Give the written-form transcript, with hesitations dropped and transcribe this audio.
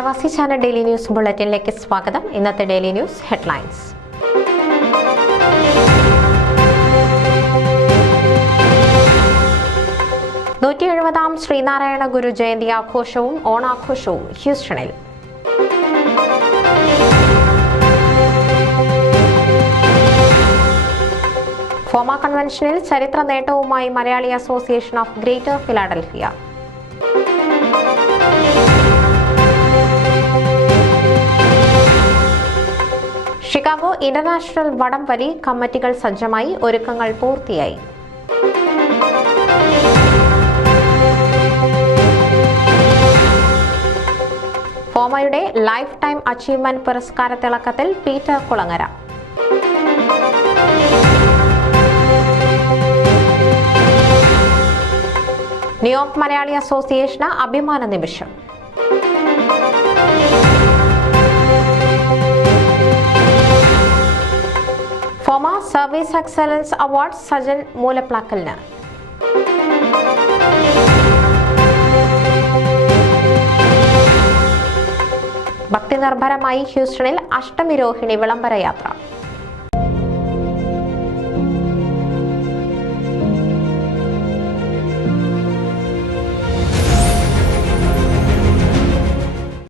പ്രവാസി channel daily news ബുള്ളറ്റിനിലേക്ക് സ്വാഗതം. ഇന്നത്തെ ഡെയിലി ന്യൂസ് ഹെഡ്ലൈൻസ്. ാം ശ്രീനാരായണ ഗുരു ജയന്തി ആഘോഷവും ഓണാഘോഷവും ഹ്യൂസ്റ്റണിൽ. ഫോമ കൺവെൻഷനിൽ ചരിത്ര നേട്ടവുമായി Malayali association of greater Philadelphia. Chicago international വടംവലി കമ്മിറ്റികൾ സജ്ജമായി, ഒരുക്കങ്ങൾ പൂർത്തിയായി. ഫോമയുടെ ലൈഫ് ടൈം അച്ചീവ്മെന്റ് പുരസ്കാര തിളക്കത്തിൽ പീറ്റർ കുളങ്ങര. ന്യൂയോർക്ക് മലയാളി അസോസിയേഷന് അഭിമാന നിമിഷം. FOMA service excellence award Sajan മൂലപ്ലാക്കലിന്. ഭക്തി നിർഭരമായി ഹ്യൂസ്റ്റണിൽ അഷ്ടമിരോഹിണി വിളംബര യാത്ര.